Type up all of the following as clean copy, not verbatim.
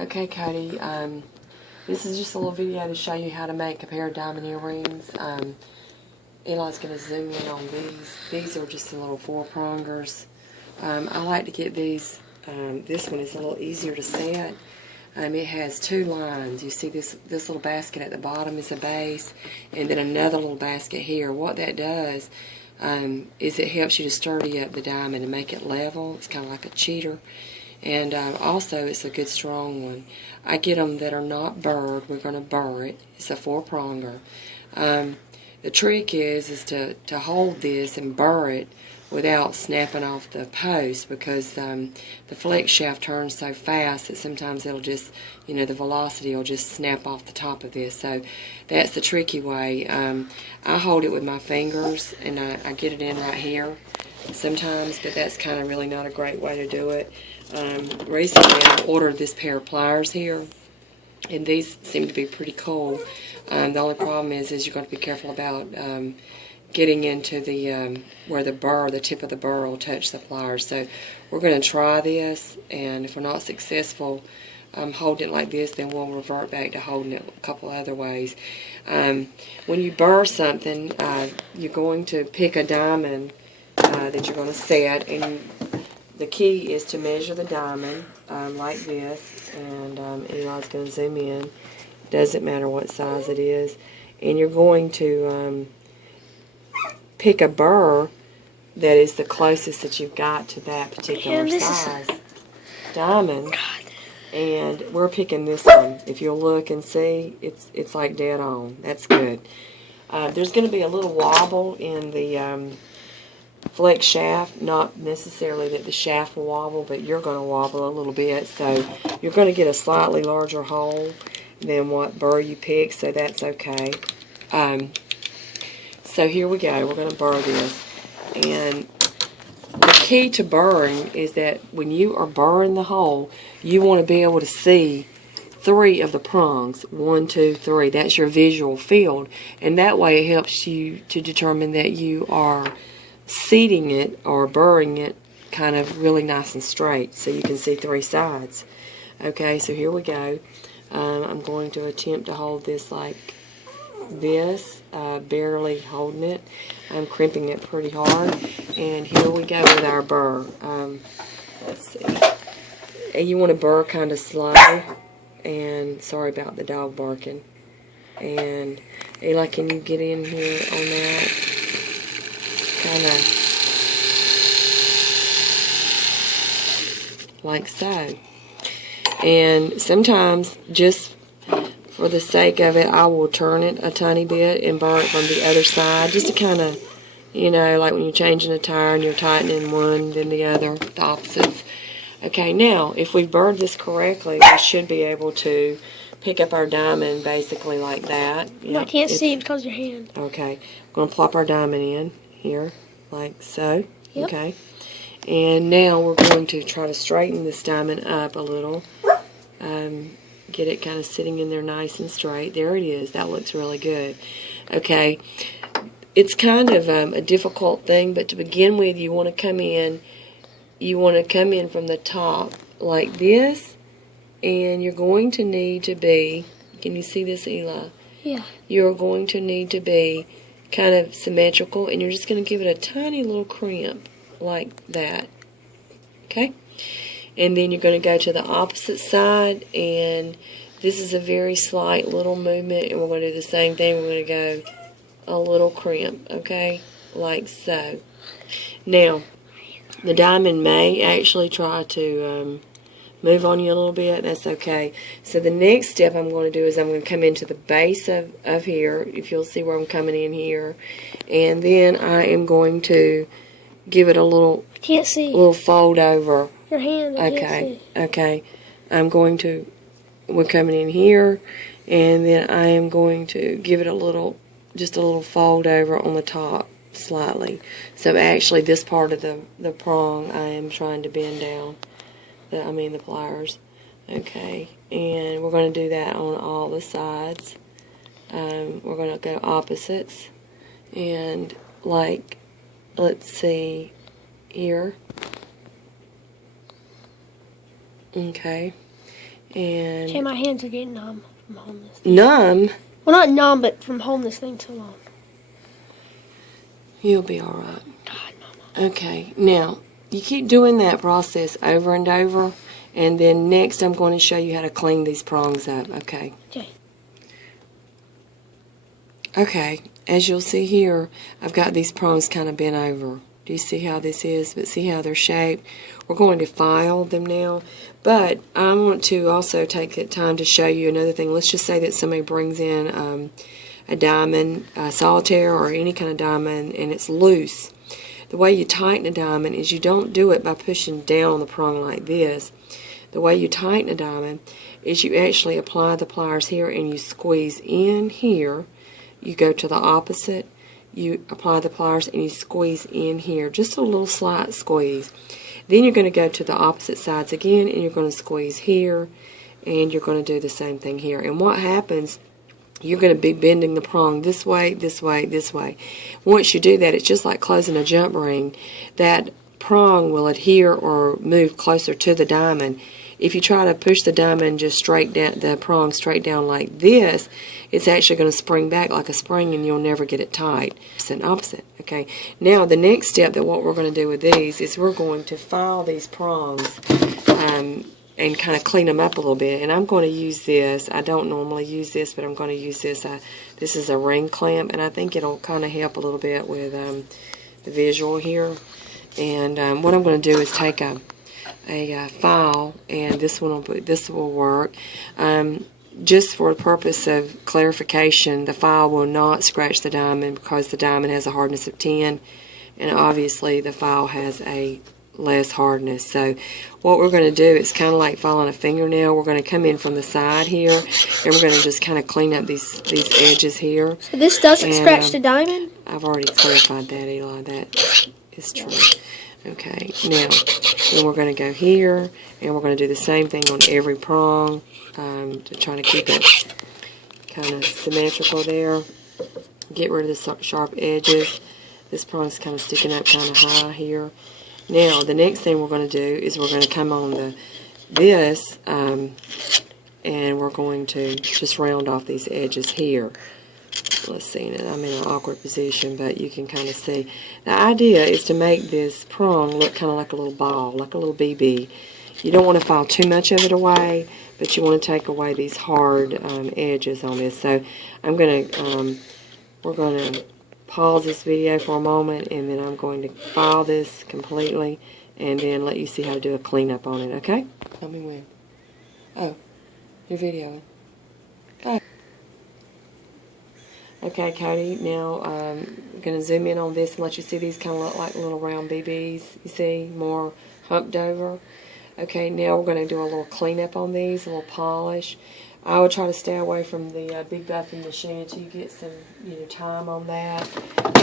Okay, Cody, this is just a little video to show you how to make a pair of diamond earrings. Eli's going to zoom in on these. These are just the little four-prongers. I like to get these. This one is a little easier to set. It has two lines. You see this little basket at the bottom is a base, and then another little basket here. What that does is it helps you to sturdy up the diamond and make it level. It's kind of like a cheater. And also, it's a good strong one. I get them that are not burred. We're going to burr it. It's a four-pronger. The trick is to hold this and burr it without snapping off the post, because the flex shaft turns so fast that sometimes it'll just, the velocity will just snap off the top of this. So that's the tricky way. I hold it with my fingers, and I get it in right here sometimes, but that's kind of really not a great way to do it. Recently I ordered this pair of pliers here, and these seem to be pretty cool. The only problem is you're going to be careful about getting into the where the tip of the burr will touch the pliers. So we're going to try this, and if we're not successful holding it like this, then we'll revert back to holding it a couple other ways. When you burr something, you're going to pick a diamond that you're going to set, and the key is to measure the diamond like this, and Eli's going to zoom in. Doesn't matter what size it is. And you're going to pick a burr that is the closest that you've got to that particular size diamond. And we're picking this one. If you'll look and see, it's like dead on. That's good. There's going to be a little wobble in the flex shaft, not necessarily that the shaft will wobble, but you're going to wobble a little bit, so you're going to get a slightly larger hole than what burr you pick, so that's okay. So here we go. We're going to burr this, and the key to burring is that when you are burring the hole, you want to be able to see 3 of the prongs. 1, 2, 3. That's your visual field, and that way it helps you to determine that you are seating it or burring it kind of really nice and straight, so you can see 3 sides. Okay, so here we go. I'm going to attempt to hold this like this, barely holding it. I'm crimping it pretty hard, and here we go with our burr. Let's see. And you want to burr kind of slow, and sorry about the dog barking. And Eli, can you get in here on that? Kind of like so. And sometimes, just for the sake of it, I will turn it a tiny bit and burr it from the other side, just to kind of, like when you're changing a tire and you're tightening one, then the other, the opposites. Okay, now, if we've burred this correctly, we should be able to pick up our diamond basically like that. I can't see it because of your hand. Okay, we're going to plop our diamond in here, like so. Yep. Okay, and now we're going to try to straighten this diamond up a little. Get it kind of sitting in there nice and straight. There it is. That looks really good. Okay, it's kind of a difficult thing, but to begin with, you want to come in. You want to come in from the top like this, and you're going to need to be. Can you see this, Eli? Yeah. You're going to need to be kind of symmetrical, and you're just going to give it a tiny little crimp like that. Okay? And then you're going to go to the opposite side, and this is a very slight little movement, and we're going to do the same thing. We're going to go a little crimp, okay? Like so. Now, the diamond may actually try to move on you a little bit. That's okay. So the next step I'm going to do is I'm going to come into the base of here, if you'll see where I'm coming in here, and then I am going to give it a little, I can't see. Little fold over. Your hand, I can't see. Okay. We're coming in here, and then I am going to give it just a little fold over on the top slightly. So actually this part of the prong I am trying to bend down. The pliers. Okay, and we're going to do that on all the sides. We're going to go opposites, and like, let's see here. Okay, Jay, And my hands are getting numb from holding this. numb. Well, not numb, but from holding this thing so long. You'll be all right. God, Mama. Okay, now you keep doing that process over and over, and then next I'm going to show you how to clean these prongs up. Okay. Jay. Okay, as you'll see here, I've got these prongs kind of bent over. Do you see how this is? But see how they're shaped? We're going to file them now, but I want to also take the time to show you another thing. Let's just say that somebody brings in a diamond, solitaire, or any kind of diamond, and it's loose. The way you tighten a diamond is you don't do it by pushing down on the prong like this. The way you tighten a diamond is you actually apply the pliers here and you squeeze in here. You go to the opposite, you apply the pliers and you squeeze in here, just a little slight squeeze. Then you're going to go to the opposite sides again and you're going to squeeze here and you're going to do the same thing here. And what happens, you're going to be bending the prong this way, this way, this way. Once you do that, it's just like closing a jump ring. That prong will adhere or move closer to the diamond. If you try to push the diamond just straight down, the prong straight down like this, it's actually going to spring back like a spring and you'll never get it tight. It's an opposite. Okay. Now the next step that what we're going to do with these is we're going to file these prongs and kind of clean them up a little bit. And I'm going to use this. I don't normally use this, but I'm going to use this. This is a ring clamp, and I think it'll kind of help a little bit with the visual here. And what I'm going to do is take a file, and this will work. Just for the purpose of clarification, the file will not scratch the diamond because the diamond has a hardness of 10, and obviously the file has a less hardness. So what we're going to do is kind of like filing a fingernail. We're going to come in from the side here, and we're going to just kind of clean up these edges here. So this doesn't scratch the diamond? I've already clarified that, Eli. That is true. Okay, now then we're going to go here, and we're going to do the same thing on every prong to try to keep it kind of symmetrical there. Get rid of the sharp edges. This prong is kind of sticking up kind of high here. Now, the next thing we're going to do is we're going to come on this, and we're going to just round off these edges here. Let's see, I'm in an awkward position, but you can kind of see. The idea is to make this prong look kind of like a little ball, like a little BB. You don't want to file too much of it away, but you want to take away these hard edges on this. So I'm going to, we're going to pause this video for a moment, and then I'm going to file this completely and then let you see how to do a cleanup on it, okay? Tell me when. Oh, you're videoing. Oh. Okay, Cody, now I'm going to zoom in on this and let you see these kind of look like little round BBs. You see, more humped over. Okay, now we're going to do a little cleanup on these, a little polish. I would try to stay away from the big buffing machine until you get some time on that,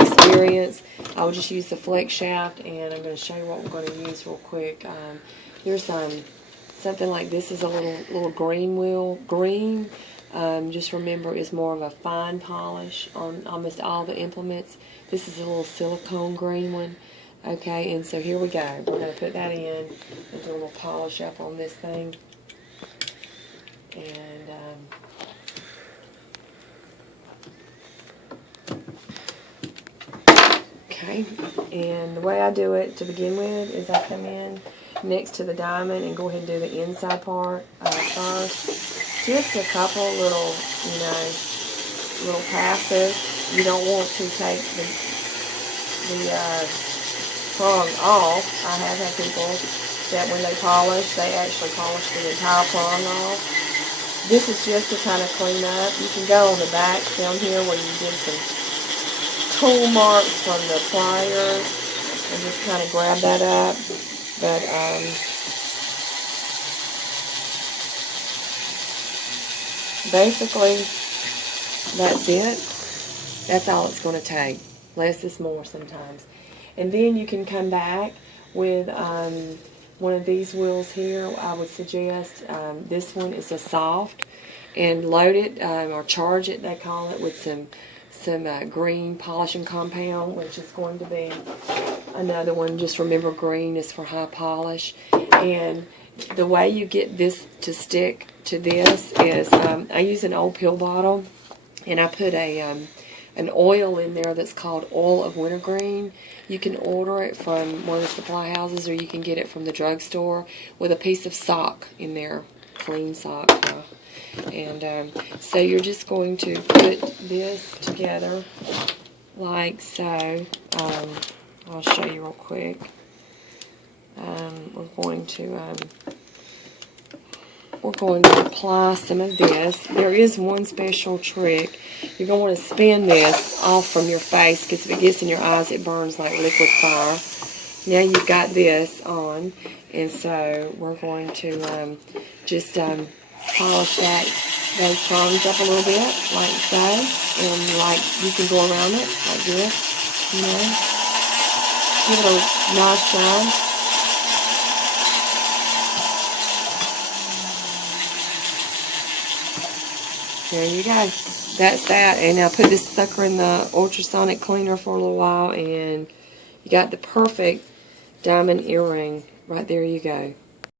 experience. I will just use the flex shaft, and I'm going to show you what we're going to use real quick. Here's something like this is a little green wheel. Green, just remember, is more of a fine polish on almost all the implements. This is a little silicone green one. Okay, and so here we go. We're going to put that in and do a little polish up on this thing. And okay, and the way I do it to begin with is I come in next to the diamond and go ahead and do the inside part first. Just a couple little, little passes. You don't want to take the prong off. I have had people that when they polish, they actually polish the entire prong off. This is just to kind of clean up. You can go on the back down here where you did some tool marks from the pliers and just kind of grab that up. But basically, that's it. That's all it's going to take. Less is more sometimes. And then you can come back with one of these wheels here. I would suggest this one is a soft, and load it or charge it, they call it, with some green polishing compound, which is going to be another one. Just remember, green is for high polish. And the way you get this to stick to this is I use an old pill bottle, and I put an oil in there that's called oil of wintergreen. You can order it from one of the supply houses, or you can get it from the drugstore with a piece of sock in there, clean sock. And so you're just going to put this together like so. I'll show you real quick. We're going to apply some of this. There is one special trick. You're going to want to spin this off from your face, because if it gets in your eyes, it burns like liquid fire. Now you've got this on, and so we're going to just polish those prongs up a little bit, like so, and like you can go around it like this, you know. Give it a nice shine. There you go. That's that. And now put this sucker in the ultrasonic cleaner for a little while, and you got the perfect diamond earring. Right there you go.